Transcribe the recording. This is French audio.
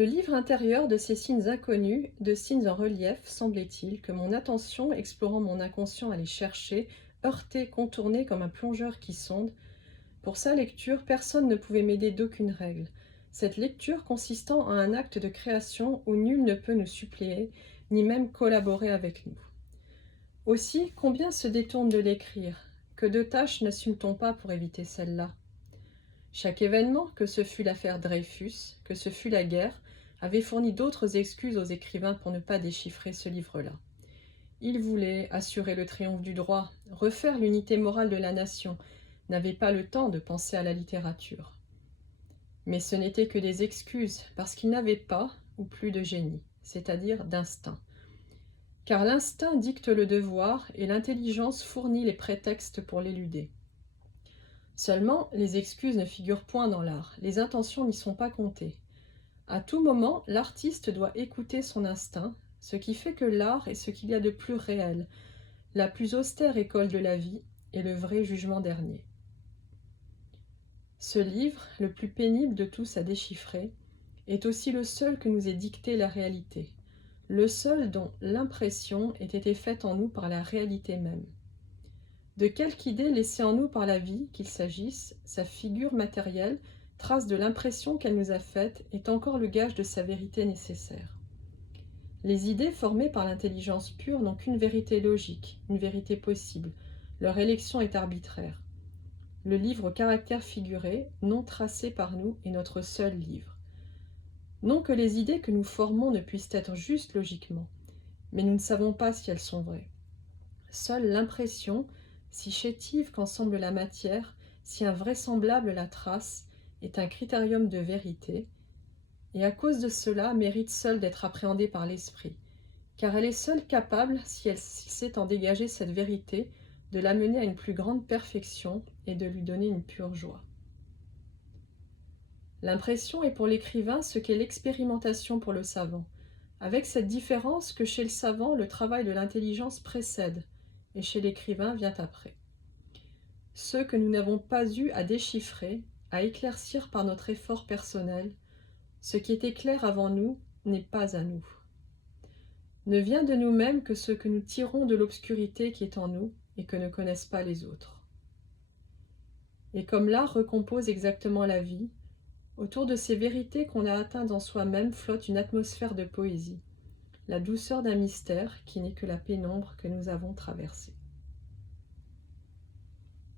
Le livre intérieur de ces signes inconnus, de signes en relief, semblait-il, que mon attention, explorant mon inconscient, allait chercher, heurter, contourner comme un plongeur qui sonde. Pour sa lecture, personne ne pouvait m'aider d'aucune règle. Cette lecture consistant en un acte de création où nul ne peut nous suppléer, ni même collaborer avec nous. Aussi, combien se détourne de l'écrire? Que de tâches n'assume-t-on pas pour éviter celle-là? Chaque événement, que ce fût l'affaire Dreyfus, que ce fût la guerre, avait fourni d'autres excuses aux écrivains pour ne pas déchiffrer ce livre-là. Ils voulaient assurer le triomphe du droit, refaire l'unité morale de la nation, n'avaient pas le temps de penser à la littérature. Mais ce n'étaient que des excuses, parce qu'ils n'avaient pas, ou plus de génie, c'est-à-dire d'instinct. Car l'instinct dicte le devoir et l'intelligence fournit les prétextes pour l'éluder. Seulement, les excuses ne figurent point dans l'art, les intentions n'y sont pas comptées. À tout moment, l'artiste doit écouter son instinct, ce qui fait que l'art est ce qu'il y a de plus réel, la plus austère école de la vie et le vrai jugement dernier. Ce livre, le plus pénible de tous à déchiffrer, est aussi le seul que nous ait dicté la réalité, le seul dont l'impression ait été faite en nous par la réalité même. De quelque idée laissée en nous par la vie qu'il s'agisse, sa figure matérielle, trace de l'impression qu'elle nous a faite, est encore le gage de sa vérité nécessaire. Les idées formées par l'intelligence pure n'ont qu'une vérité logique, une vérité possible. Leur élection est arbitraire. Le livre au caractère figuré, non tracé par nous, est notre seul livre. Non que les idées que nous formons ne puissent être justes logiquement, mais nous ne savons pas si elles sont vraies. Seule l'impression, si chétive qu'en semble la matière, si invraisemblable la trace, est un critérium de vérité, et à cause de cela mérite seule d'être appréhendée par l'esprit, car elle est seule capable, si elle sait en dégager cette vérité, de l'amener à une plus grande perfection et de lui donner une pure joie. L'impression est pour l'écrivain ce qu'est l'expérimentation pour le savant, avec cette différence que chez le savant, le travail de l'intelligence précède, et chez l'écrivain vient après. Ceux que nous n'avons pas eu à déchiffrer, à éclaircir par notre effort personnel, ce qui était clair avant nous n'est pas à nous. Ne vient de nous-mêmes que ce que nous tirons de l'obscurité qui est en nous et que ne connaissent pas les autres. Et comme l'art recompose exactement la vie, autour de ces vérités qu'on a atteintes en soi-même flotte une atmosphère de poésie, la douceur d'un mystère qui n'est que la pénombre que nous avons traversée.